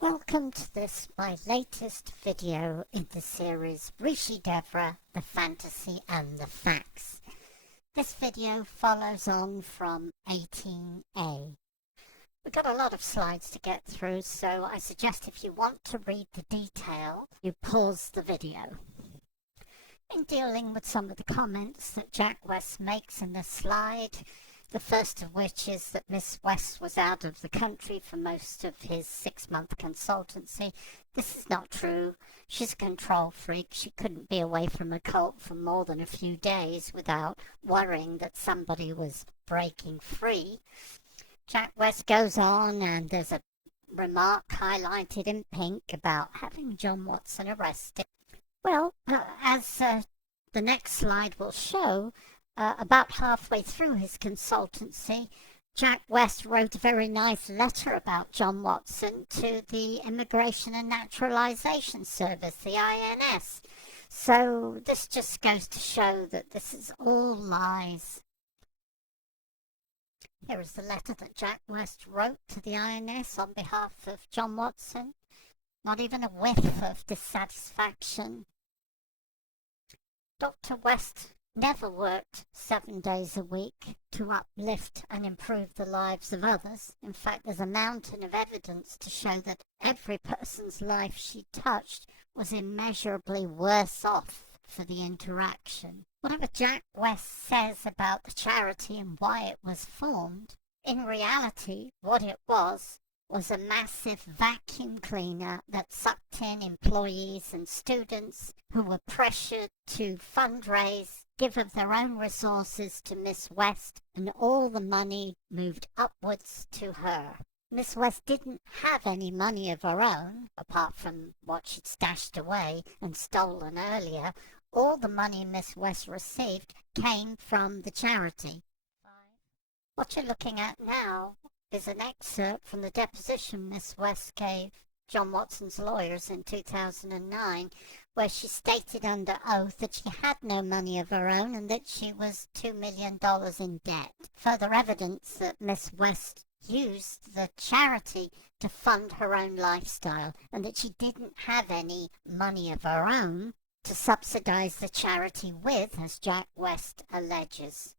Welcome to this, my latest video in the series Rishi Devra, the Fantasy and the Facts. This video follows on from 18A. We've got a lot of slides to get through, so I suggest if you want to read the detail, you pause the video. In dealing with some of the comments that Jack West makes in the slide, the first of which is that Miss West was out of the country for most of his 6-month consultancy. This is not true. She's a control freak. She couldn't be away from a cult for more than a few days without worrying that somebody was breaking free. Jack West goes on, and there's a remark highlighted in pink about having John Watson arrested. Well, as the next slide will show, about halfway through his consultancy, Jack West wrote a very nice letter about John Watson to the Immigration and Naturalization Service, the INS. So this just goes to show that this is all lies. Here is the letter that Jack West wrote to the INS on behalf of John Watson. Not even a whiff of dissatisfaction. Dr. West never worked 7 days a week to uplift and improve the lives of others. In fact, there's a mountain of evidence to show that every person's life she touched was immeasurably worse off for the interaction. Whatever Jack West says about the charity and why it was formed, in reality, what it was a massive vacuum cleaner that sucked in employees and students who were pressured to fundraise, give of their own resources to Miss West, and all the money moved upwards to her. Miss West didn't have any money of her own, apart from what she'd stashed away and stolen earlier. All the money Miss West received came from the charity. What you're looking at now is an excerpt from the deposition Miss West gave John Watson's lawyers in 2009, where she stated under oath that she had no money of her own and that she was $2 million in debt. Further evidence that Miss West used the charity to fund her own lifestyle and that she didn't have any money of her own to subsidize the charity with, as Jack West alleges.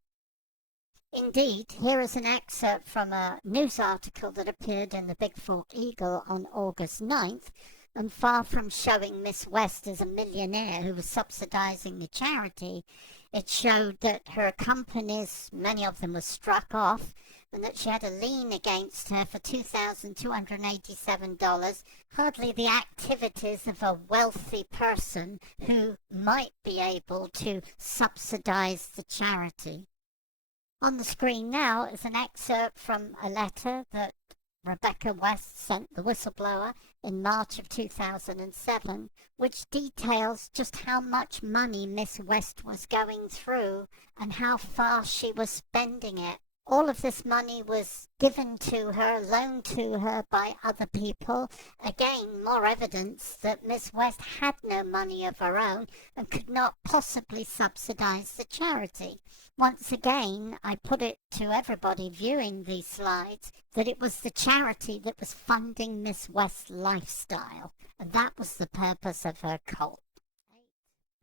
Indeed, here is an excerpt from a news article that appeared in the Big Four Eagle on August 9th, and far from showing Miss West as a millionaire who was subsidizing the charity, it showed that her companies, many of them were struck off, and that she had a lien against her for $2,287, hardly the activities of a wealthy person who might be able to subsidize the charity. On the screen now is an excerpt from a letter that Rebecca West sent the whistleblower in March of 2007, which details just how much money Miss West was going through and how fast she was spending it. All of this money was given to her, loaned to her by other people. Again, more evidence that Miss West had no money of her own and could not possibly subsidize the charity. Once again, I put it to everybody viewing these slides that it was the charity that was funding Miss West's lifestyle, and that was the purpose of her cult.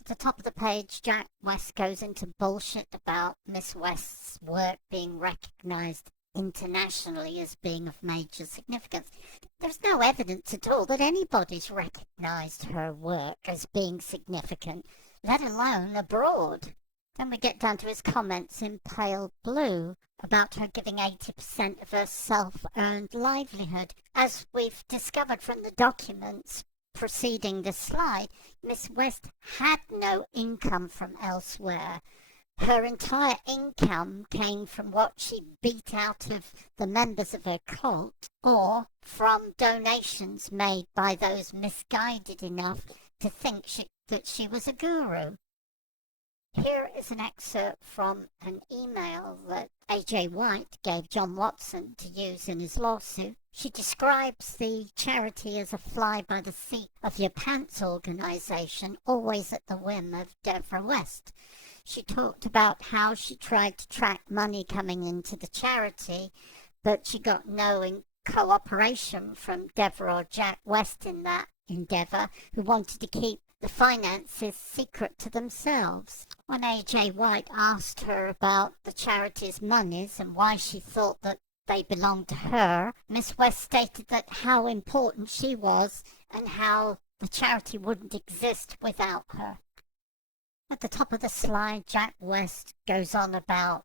At the top of the page, Jack West goes into bullshit about Miss West's work being recognized internationally as being of major significance. There's no evidence at all that anybody's recognized her work as being significant, let alone abroad. Then we get down to his comments in pale blue about her giving 80% of her self-earned livelihood. As we've discovered from the documents preceding this slide, Miss West had no income from elsewhere. Her entire income came from what she beat out of the members of her cult or from donations made by those misguided enough to think that she was a guru. Here is an excerpt from an email that A.J. White gave John Watson to use in his lawsuit. She describes the charity as a fly-by-the-seat-of-your-pants organization, always at the whim of Devra West. She talked about how she tried to track money coming into the charity, but she got no cooperation from Devra or Jack West in that endeavour, who wanted to keep the finances secret to themselves. When A.J. White asked her about the charity's monies and why she thought that they belonged to her, Miss West stated that how important she was and how the charity wouldn't exist without her. At the top of the slide, Jack West goes on about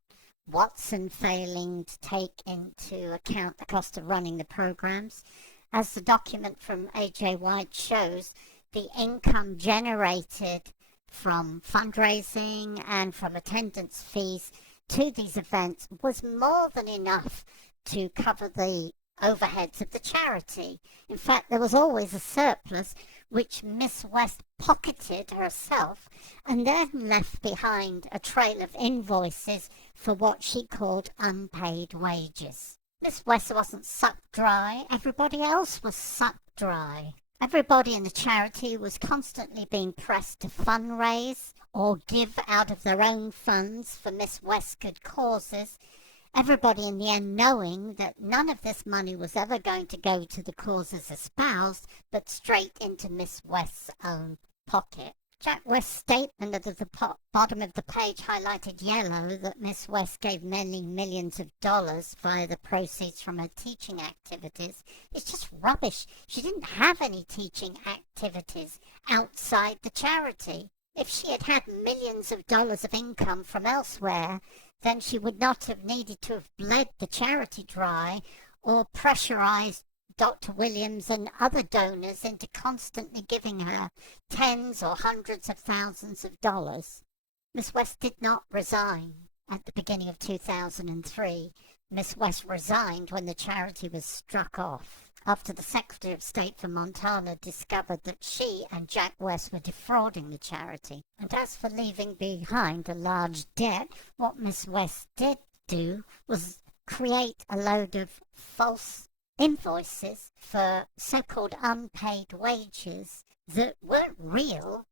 Watson failing to take into account the cost of running the programs. As the document from A.J. White shows, the income generated from fundraising and from attendance fees to these events was more than enough to cover the overheads of the charity. In fact, there was always a surplus which Miss West pocketed herself and then left behind a trail of invoices for what she called unpaid wages. Miss West wasn't sucked dry, everybody else was sucked dry. Everybody in the charity was constantly being pressed to fundraise or give out of their own funds for Miss West's good causes. Everybody in the end knowing that none of this money was ever going to go to the causes espoused, but straight into Miss West's own pocket. Jack West's statement at the bottom of the page, highlighted yellow, that Miss West gave many millions of dollars via the proceeds from her teaching activities is just rubbish. She didn't have any teaching activities outside the charity. If she had had millions of dollars of income from elsewhere, then she would not have needed to have bled the charity dry or pressurized Dr. Williams and other donors into constantly giving her tens or hundreds of thousands of dollars. Miss West did not resign at the beginning of 2003. Miss West resigned when the charity was struck off, after the Secretary of State for Montana discovered that she and Jack West were defrauding the charity. And as for leaving behind a large debt, what Miss West did do was create a load of false invoices for so-called unpaid wages that weren't real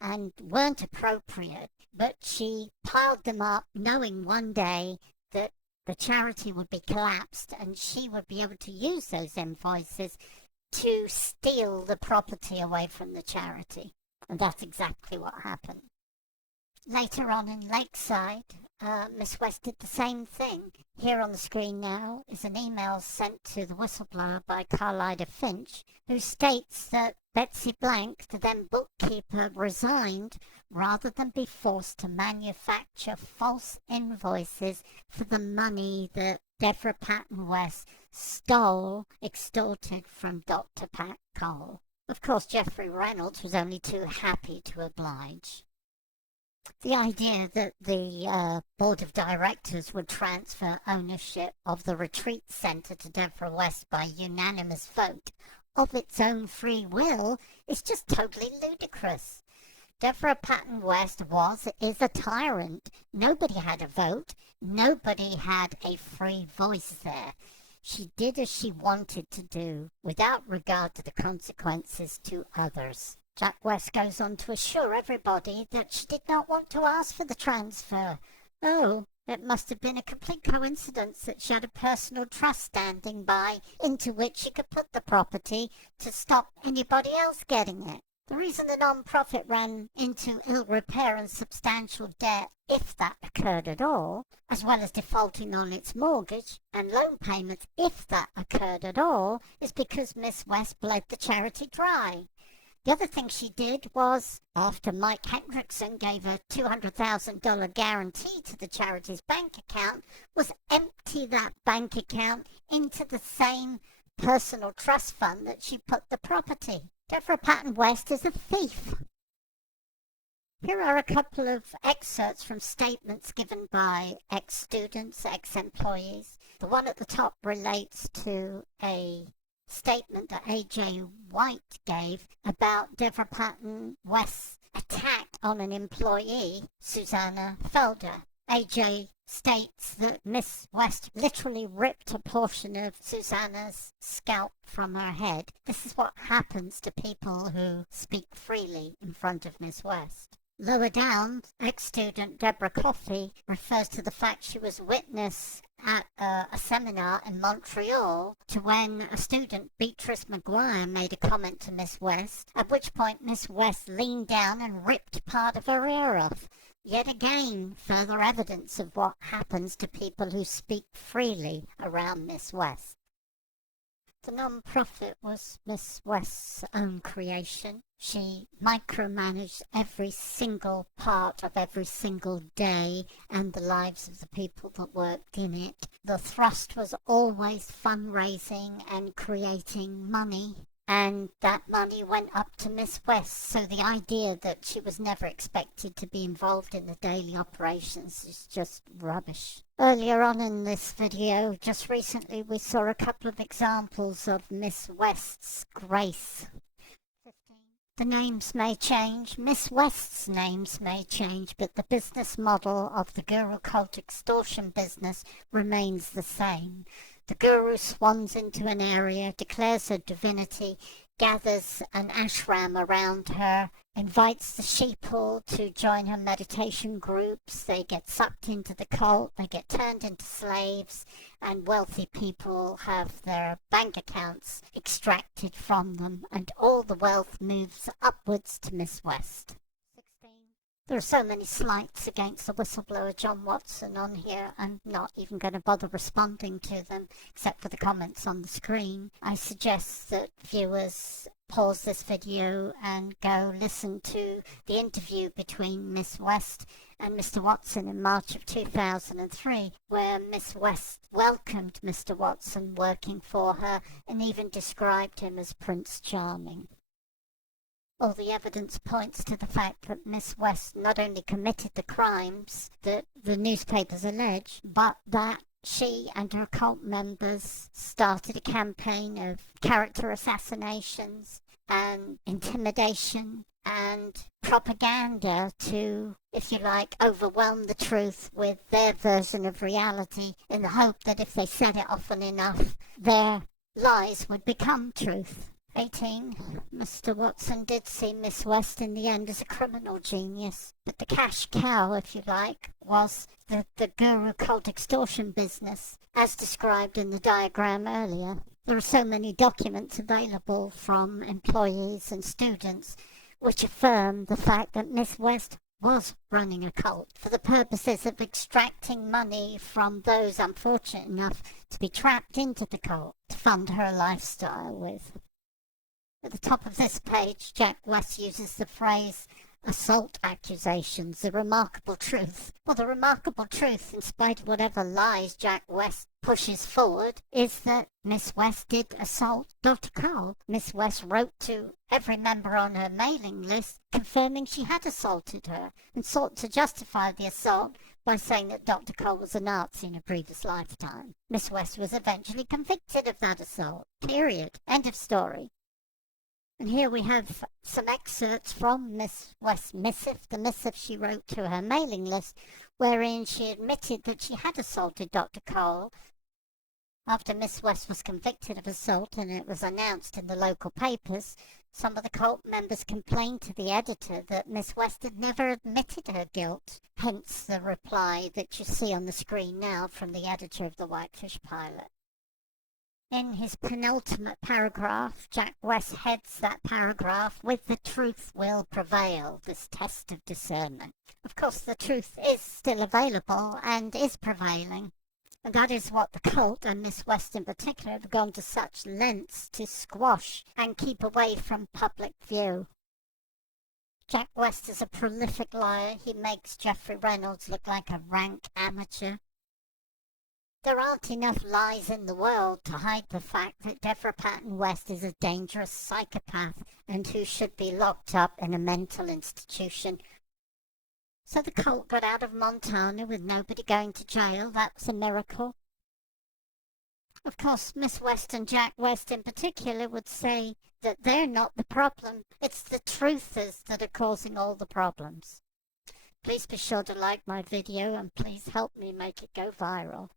and weren't appropriate, but she piled them up knowing one day that the charity would be collapsed and she would be able to use those invoices to steal the property away from the charity. And that's exactly what happened. Later on in Lakeside, Miss West did the same thing. Here on the screen now is an email sent to the whistleblower by Carlida Finch, who states that Betsy Blank, the then bookkeeper, resigned rather than be forced to manufacture false invoices for the money that Devra Patton West extorted from Dr. Pat Cole. Of course, Jeffrey Reynolds was only too happy to oblige. The idea that the board of directors would transfer ownership of the retreat centre to Devra West by unanimous vote of its own free will is just totally ludicrous. Devra Patton West is a tyrant. Nobody had a vote. Nobody had a free voice there. She did as she wanted to do, without regard to the consequences to others. Jack West goes on to assure everybody that she did not want to ask for the transfer. Oh, it must have been a complete coincidence that she had a personal trust standing by into which she could put the property to stop anybody else getting it. The reason the non-profit ran into ill repair and substantial debt, if that occurred at all, as well as defaulting on its mortgage and loan payments, if that occurred at all, is because Miss West bled the charity dry. The other thing she did was, after Mike Hendrickson gave a $200,000 guarantee to the charity's bank account, was empty that bank account into the same personal trust fund that she put the property. Devra Patton West is a thief. Here are a couple of excerpts from statements given by ex-students, ex-employees. The one at the top relates to a statement that A.J. White gave about Devra Patton West's attack on an employee, Susanna Felder. A.J. states that Miss West literally ripped a portion of Susanna's scalp from her head. This is what happens to people who speak freely in front of Miss West. Lower down, ex-student Devra Coffey refers to the fact she was witness at a seminar in Montreal to when a student, Beatrice Maguire, made a comment to Miss West, at which point Miss West leaned down and ripped part of her ear off. Yet again, further evidence of what happens to people who speak freely around Miss West. The non-profit was Miss West's own creation. She micromanaged every single part of every single day and the lives of the people that worked in it. The thrust was always fundraising and creating money, and that money went up to Miss West, so the idea that she was never expected to be involved in the daily operations is just rubbish. Earlier on in this video, just recently, we saw a couple of examples of Miss West's grace. The names may change, Miss West's names may change, but the business model of the guru cult extortion business remains the same. The guru swans into an area, declares her divinity, gathers an ashram around her, invites the sheeple to join her meditation groups. They get sucked into the cult, they get turned into slaves, and wealthy people have their bank accounts extracted from them, and all the wealth moves upwards to Miss West. There are so many slights against the whistleblower John Watson on here, I'm not even going to bother responding to them, except for the comments on the screen. I suggest that viewers pause this video and go listen to the interview between Miss West and Mr. Watson in March of 2003, where Miss West welcomed Mr. Watson working for her and even described him as Prince Charming. All the evidence points to the fact that Miss West not only committed the crimes that the newspapers allege, but that she and her cult members started a campaign of character assassinations and intimidation and propaganda to, if you like, overwhelm the truth with their version of reality in the hope that if they said it often enough, their lies would become truth. 18. Mr. Watson did see Miss West in the end as a criminal genius, but the cash cow, if you like, was the guru cult extortion business, as described in the diagram earlier. There are so many documents available from employees and students which affirm the fact that Miss West was running a cult for the purposes of extracting money from those unfortunate enough to be trapped into the cult to fund her lifestyle with. At the top of this page, Jack West uses the phrase, assault accusations, the remarkable truth. Well, the remarkable truth, in spite of whatever lies Jack West pushes forward, is that Miss West did assault Dr. Cole. Miss West wrote to every member on her mailing list confirming she had assaulted her and sought to justify the assault by saying that Dr. Cole was a Nazi in a previous lifetime. Miss West was eventually convicted of that assault. Period. End of story. And here we have some excerpts from Miss West's missive, the missive she wrote to her mailing list, wherein she admitted that she had assaulted Dr. Cole. After Miss West was convicted of assault and it was announced in the local papers, some of the cult members complained to the editor that Miss West had never admitted her guilt, hence the reply that you see on the screen now from the editor of the Whitefish Pilot. In his penultimate paragraph, Jack West heads that paragraph with "the truth will prevail," this test of discernment. Of course, the truth is still available and is prevailing. And that is what the cult, and Miss West in particular, have gone to such lengths to squash and keep away from public view. Jack West is a prolific liar. He makes Jeffrey Reynolds look like a rank amateur. There aren't enough lies in the world to hide the fact that Devra Patton West is a dangerous psychopath and who should be locked up in a mental institution. So the cult got out of Montana with nobody going to jail. That was a miracle. Of course, Miss West and Jack West in particular would say that they're not the problem. It's the truthers that are causing all the problems. Please be sure to like my video and please help me make it go viral.